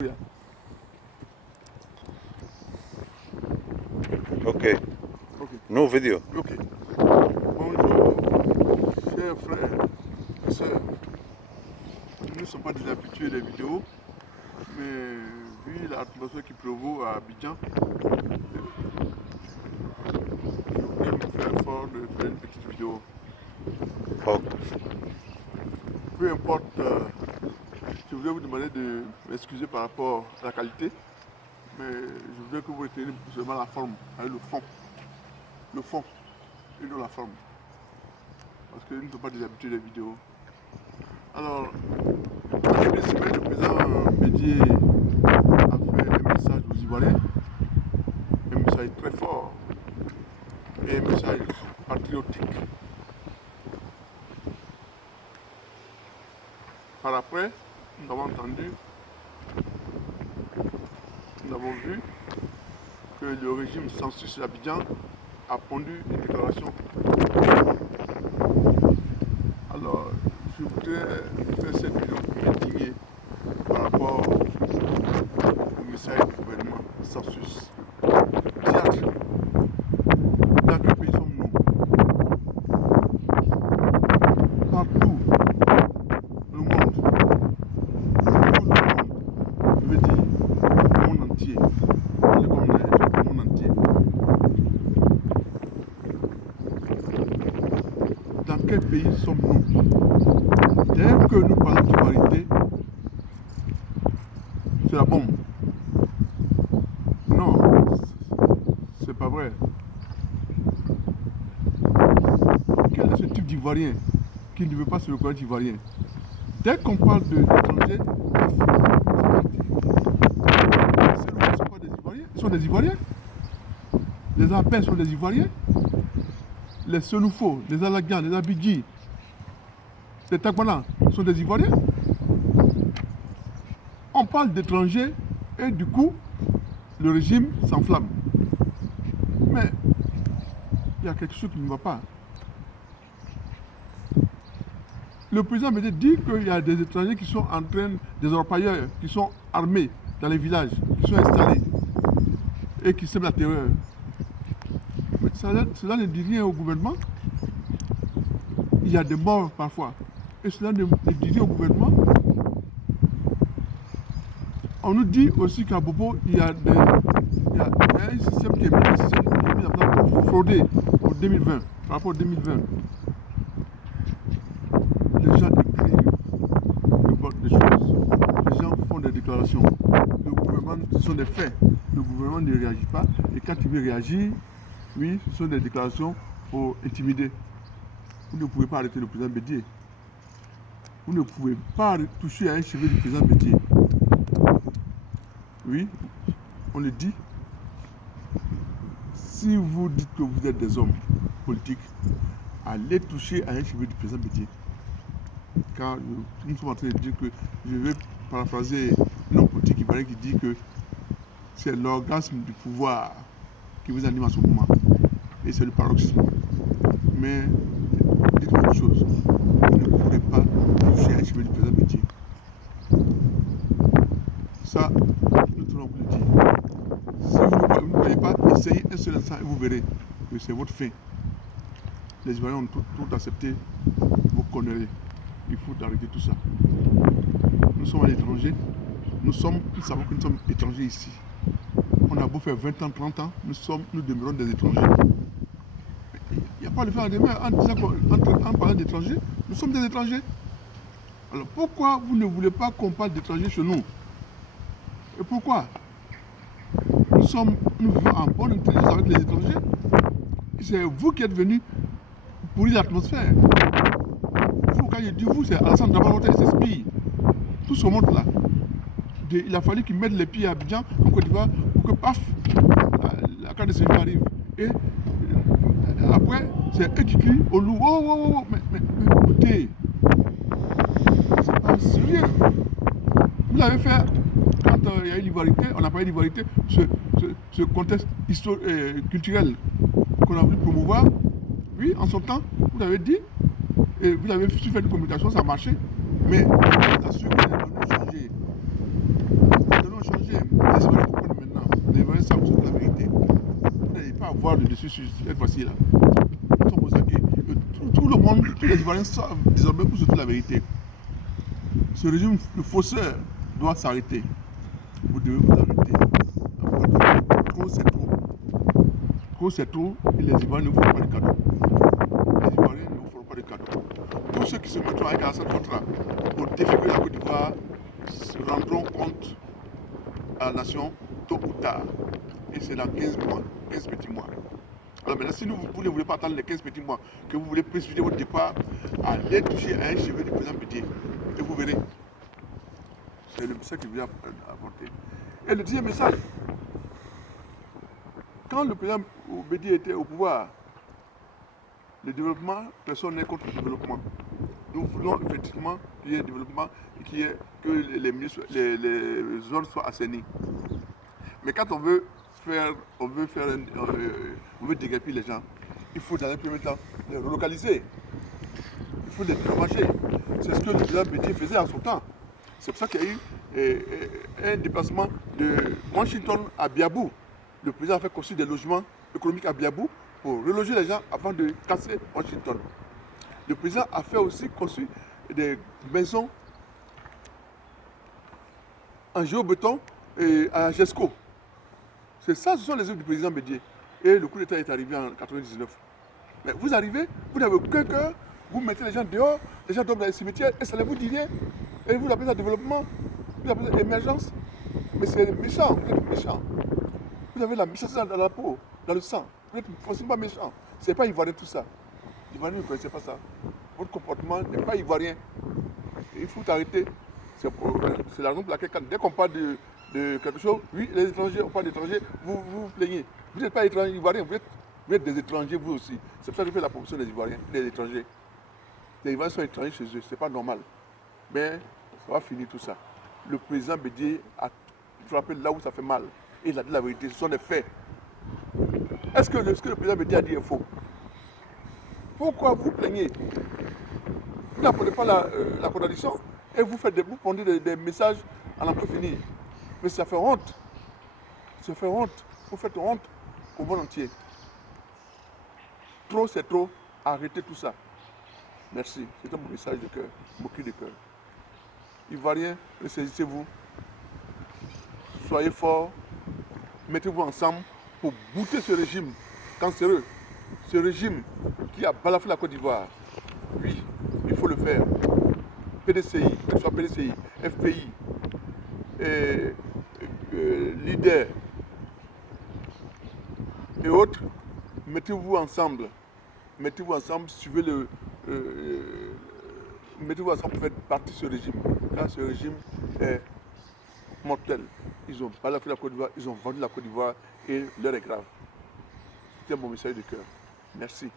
Yeah. Okay. Okay. No video. Ok. Bonjour, chers frères et sœurs. Nous ne sommes pas des habitués des vidéos, mais vu l'atmosphère qui prévaut à Abidjan, je voulais me faire l'effort de faire une petite vidéo. Oh, Peu importe, je voulais vous demander de m'excuser par rapport à la qualité, mais je voudrais que vous reteniez seulement la forme, avec le fond. Le fond et non la forme. Parce que nous ne sommes pas des habitués des vidéos. Alors, en début de semaine, le président Bédié a fait un message aux Ivoiriens, un message très fort et un message patriotique. Par après, nous avons entendu, nous avons vu que le régime census Abidjan a pondu une déclaration. Alors, je voudrais faire cette vidéo pour m'indigner par rapport au message du gouvernement census. Théâtre. Dans quel pays sommes-nous? Partout, le monde, tout le monde, je veux dire, le monde entier, le monde entier. Dans quel pays sommes-nous? Dès que nous parlons d'ivoirité, c'est la bombe. Non, c'est pas vrai. Quel est ce type d'Ivoirien qui ne veut pas se reconnaître ivoirien? Dès qu'on parle de l'étranger, ces ne sont pas des Ivoiriens, ils sont des Ivoiriens. Les Apens sont des Ivoiriens. Les Senoufo, les Alagan, les Abidji, les Tagwana sont des Ivoiriens. On parle d'étrangers et du coup, le régime s'enflamme. Mais il y a quelque chose qui ne va pas. Le président me dit qu'il y a des étrangers qui sont en train, des orpailleurs, qui sont armés dans les villages, qui sont installés et qui sèment la terreur. Mais cela ne dit rien au gouvernement. Il y a des morts parfois. Et cela ne dit rien au gouvernement. On nous dit aussi qu'à Bobo, il y a un système qui est mis en place pour frauder au 2020, par rapport au 2020. Les gens écrivent des choses, les gens font des déclarations. Le gouvernement, ce sont des faits. Le gouvernement ne réagit pas. Et quand il veut réagir, oui, ce sont des déclarations pour intimider. Vous ne pouvez pas arrêter le président Bédié. Vous ne pouvez pas toucher à un cheveu du président Bédié. Oui, on le dit. Si vous dites que vous êtes des hommes politiques, allez toucher à un cheveu du président Bédié. Car nous sommes en train de dire que, je vais paraphraser un homme politique ivoirien qui dit que c'est l'orgasme du pouvoir qui vous anime en ce moment. Et c'est le paroxysme. Mais dites-moi une chose, vous ne pourrez pas toucher à un cheveu du président Bédié. Ça, nous devons vous le dire. Si vous ne voyez pas, essayez un seul instant et vous verrez que c'est votre fin. Les Ivoiriens ont tout accepté, vos conneries. Il faut arrêter tout ça. Nous sommes à l'étranger, nous savons que nous sommes étrangers ici. On a beau faire 20 ans, 30 ans, nous demeurons des étrangers. Il n'y a pas de faire en demain en parlant d'étrangers, nous sommes des étrangers. Alors pourquoi vous ne voulez pas qu'on parle d'étrangers chez nous? Et pourquoi? Nous vivons en bonne intelligence avec les étrangers. C'est vous qui êtes venus pourrir l'atmosphère. Vous, quand je dis vous, c'est Alassane Dramane Ouattara et ses spies. Tout ce monde-là. Il a fallu qu'ils mettent les pieds à Abidjan, en Côte d'Ivoire, pour que paf, la carte de séjour arrive. Et après, c'est eux qui crient au loup. Oh, oh, oh, mais écoutez, c'est pas sérieux. Vous l'avez fait quand il y a eu l'ivoirité, on n'a pas eu l'ivoirité, ce contexte culturel qu'on a voulu promouvoir. Oui, en son temps, vous l'avez dit, et vous avez su faire une communication, ça a marché. Mais je vous assure que les données ont changé. Les données Les Ivoiriens comprennent maintenant. Les Ivoiriens savent surtout la vérité. Vous n'allez pas avoir de dessus sur cette fois-ci-là. Tout le monde, tous les Ivoiriens savent désormais pour surtout la vérité. Ce régime de faussaire doit s'arrêter. Vous devez vous arrêter. Trop, c'est trop. Trop, c'est trop. Et les Ivoiriens ne vous feront pas de cadeaux. Les Ivoiriens ne vous feront pas de cadeaux. Tous ceux qui se mettront avec Alassane Ouattara pour défigurer la Côte d'Ivoire se rendront compte à la nation tôt ou tard. Et c'est dans 15 mois, 15 petits mois. Alors maintenant, si vous ne voulez pas attendre les 15 petits mois, que vous voulez précipiter votre départ, allez toucher à un cheveu du président Bédié. Et vous verrez. C'est le message que je voulais apporter. Et le deuxième message, quand le président Bédié était au pouvoir, le développement, personne n'est contre le développement. Nous voulons effectivement qu'il y ait un développement et que les zones soient assainies. Mais quand on veut déguerpir les gens, il faut dans un premier temps les relocaliser. Il faut les dédommager. C'est ce que le président Bédié faisait en son temps. C'est pour ça qu'il y a eu un déplacement de Washington à Biabou. Le président a fait construire des logements économiques à Biabou pour reloger les gens avant de casser Washington. Le président a fait aussi construire des maisons en géobéton et à Gesco. C'est ça, ce sont les œuvres du président Bédié. Et le coup d'État est arrivé en 1999. Mais vous arrivez, vous n'avez aucun cœur, vous mettez les gens dehors, les gens dorment dans les cimetières et ça ne vous dit rien. Et vous appelez ça développement, vous appelez ça émergence. Mais c'est méchant, vous êtes méchant. Vous avez la méchanceté dans la peau, dans le sang. Vous êtes forcément méchant. Ce n'est pas ivoirien tout ça. Les Ivoiriens ne connaissez pas ça. Votre comportement n'est pas ivoirien. Et il faut arrêter. C'est la raison pour laquelle, dès qu'on parle de quelque chose, oui, les étrangers, on parle d'étrangers, vous vous plaignez. Vous n'êtes pas étrangers ivoiriens, vous êtes des étrangers vous aussi. C'est pour ça que je fais la promotion des Ivoiriens, des étrangers. Les Ivoiriens sont étrangers chez eux, c'est pas normal. Mais ça va finir tout ça. Le président Bédié a frappé là où ça fait mal. Et il a dit la vérité, ce sont des faits. Est-ce que ce que le président Bédié a dit est faux? Pourquoi vous plaignez? Vous n'apprenez pas la contradiction et vous pondez des messages à n'en plus finir. Mais ça fait honte. Ça fait honte. Vous faites honte au monde entier. Trop, c'est trop. Arrêtez tout ça. Merci. C'est un message de cœur, mon cri de cœur. Ivoiriens, ressaisissez-vous. Soyez forts. Mettez-vous ensemble pour bouter ce régime cancéreux. Ce régime qui a balafré la Côte d'Ivoire. Oui, il faut le faire. PDCI, que ce soit PDCI, FPI, leader et autres, mettez-vous ensemble. Mettez-vous ensemble, suivez mettez-vous ensemble pour faire partie de ce régime. Car ce régime est mortel. Ils ont balafré la Côte d'Ivoire, ils ont vendu la Côte d'Ivoire et l'heure est grave. C'est mon message de cœur. Merci.